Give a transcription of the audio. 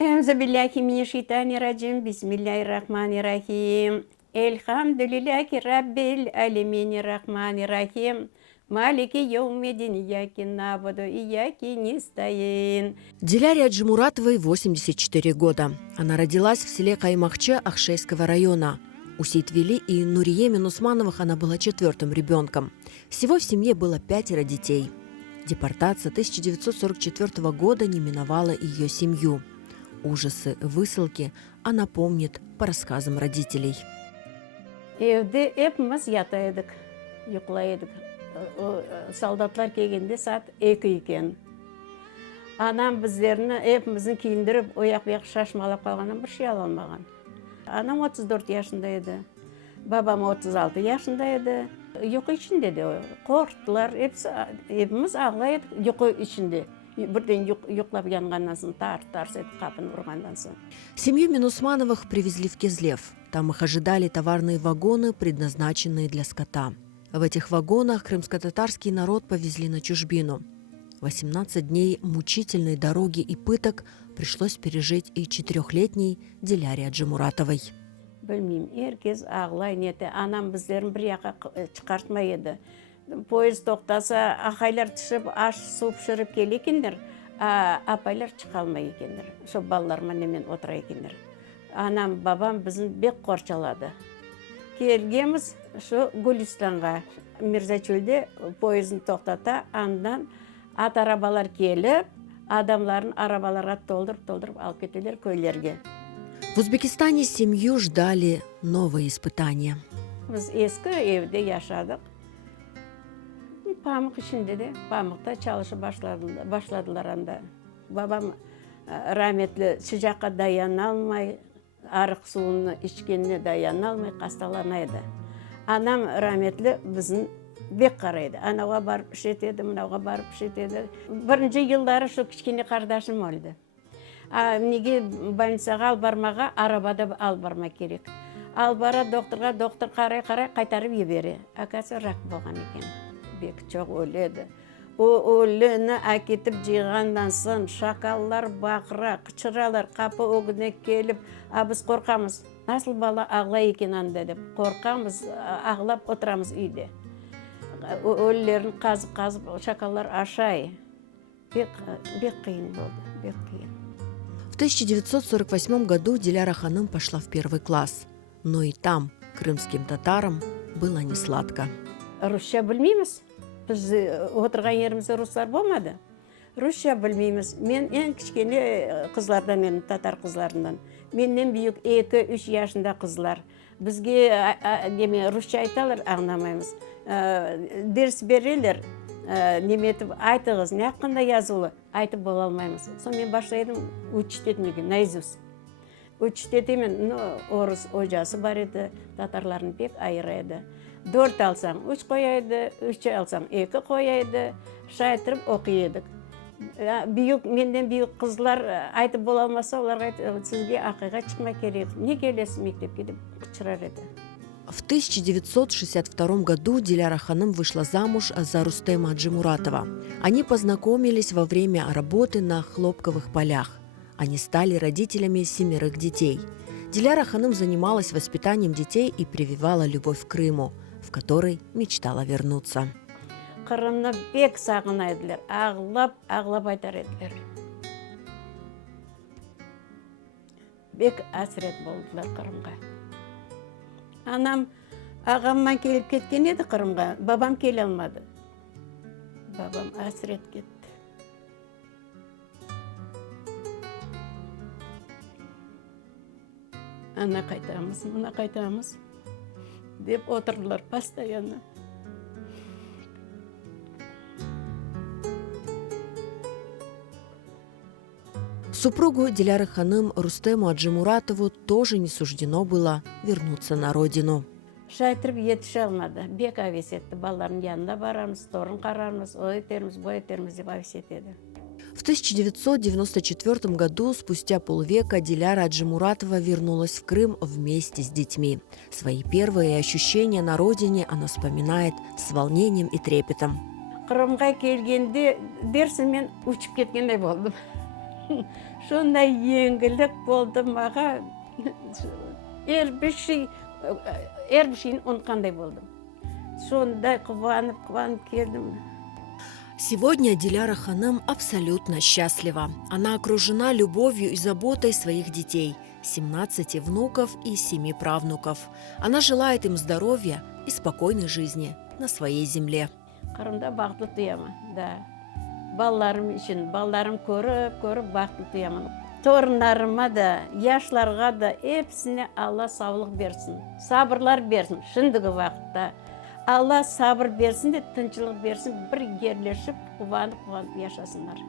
Euzu billahi mineşşeytanirracim. Bismillahirrahmanirrahim. Elhamdülillahi rabbil aleminirrahmanirrahim. Maliki yevмиддин. Ияки набуду, ияки нестаин. Диляре Аджимуратовой 84 года. Она родилась в селе Каймакче Ахшейского района. У Сейтвели и Нурие Минусмановых она была четвертым ребенком. Всего в семье было 5 детей. Депортация 1944 года не миновала ее семью. Ужасы высылки она помнит по рассказам родителей. Evde hepimiz yataydık, yuklaydık. Soldatlar kelgende saat 2 ekan. Anam bizlerini hepimizin kiyindirip, oyak şaşmalap kalgandan bir şey alamagan. Anam 34 yaşındaydı. Babam 36 yaşındaydı. Yuku içinde de korktular. Hepimiz ağlaydık yuku içinde. Birden yuklap yangandan sonra tars etip kapını vurgandan sonra. Семью Минусмановых привезли в Кизлев. Там их ожидали товарные вагоны, предназначенные для скота. В этих вагонах крымско-татарский народ повезли на чужбину. 18 дней мучительной дороги и пыток пришлось пережить и 4-летней Диляре Аджимуратовой. Bilmeyeyim, herkes ağlay niyeti. Anam bizlerin bir yaka çıkartmaydı. Poyez toktasa, akaylar çıkıp, aş su pişirip gelikendir. Apaylar çıkalmay ekendir. Şu ballarıma nemen otura ekendir. Anam, babam bizim bek korçaladı. Kelgemiz şu Gülistan'a, Mirzaçöl'de poyezini toktata, andan at arabalar gelip, adamların arabalara doldurup alıp getiriler köylerge. В Узбекистане семью ждали новые испытания. Biz eski evde yaşadık. Pamuk içinde de, pamukta çalışıp başladılar anda. Babam rahmetli sıcakka dayanalmay, arık suyunu içkenine dayanalmay, hastalanaydı. Anam rahmetli bizim bek karaydı. Anağa barıp işetedi, mınağa barıp işetedi. Birinci yılları şu kichkine kardeşim oldu. Nege больницаға al barmağa, arabada al barmak gerek. Al bara doktor qaray qaytarıp yeberi. Akası rak bolgan ekan. Bek çok öledi. O ölünü aketip jıygandan soң şakallar bakıra, kıçıralar, kapı ogune kelip, biz korkamız. Nasıl bala ağlay eken anda dep korkamız, ağlap oturamız uyda. Ölülerin kazıp şakallar aşay. Bek kıyın oldu, bek kıyın. В 1948 году Диляра Ханым пошла в первый класс. Но и там крымским татарам было несладко. Rusça bilmeymiz. Biz oturgan yerimizde Ruslar olmadı. Rusça bilmeymiz. Men en kichkene kızlardan, men Tatar kızlarından. Menden büyük 2-3 yaşında kızlar. Bizge Rusça aytalar, anlamaymiz. Ders verirler. Неме етіп айтыңыз, не hakkında yazılı, айтып бола алмаймыз. Соң мен başlayдым учить етмеге, наизусть. Учить етемен, орыс ожасы бар еді, татарларын пек айырайды. 4 алсаң, 3 қойайды, 3 алсаң, 2 қойайды, шайтырып оқиедік. Менден büyük қызлар айтып бола алмаса, оларға айтып, сізге ақиға шықмай керек, не келесіз мектепке деп қычырар еді. В 1962 году Диляра Ханым вышла замуж за Рустема Аджимуратова. Они познакомились во время работы на хлопковых полях. Они стали родителями 7 детей. Диляра Ханым занималась воспитанием детей и прививала любовь к Крыму, в который мечтала вернуться. Қырымны бек сағынайдылар, ağlап айтар еділер. Бек әсірет болдылар Қырымға. Anam ağamman kelip ketken edi Kırım'a. Babam kele almadı. Babam hasret gitti. Ana kaytamız, buna kaytamız. Deyip oturdular постоянно. Супругу Диляры Ханым Рустему Аджимуратову тоже не суждено было вернуться на родину. Шайтырып yetişe almadı. Bek aves etti. Balların yanında baramız, torun kararımız, o eterimiz, bu eterimiz деп aves etedi. В 1994 году, спустя полвека, Диляра Аджимуратова вернулась в Крым вместе с детьми. Свои первые ощущения на родине она вспоминает с волнением и трепетом. Кырымга келгенде дерсин мен учуп кеткендей болдум. Шундай еңгілік болды маға. Әрбіршей ұнқандай болдым. Сондай қуанып келдім. Сегодня Диляра ханым абсолютно счастлива. Она окружена любовью и заботой своих детей, 17 внуков и 7 правнуков. Она желает им здоровья и спокойной жизни на своей земле. Қырымда бақытты тұямын, да. Балаларым үшін, балаларым көріп бақытты тұямын. Торындарыма да, яшларға да, hepsine Алла саулық берсін, сабырлар берсін, шындығы вақытта. Алла сабыр берсін де, тыншылық берсін, бір ерлешіп, қуанып яшасындар.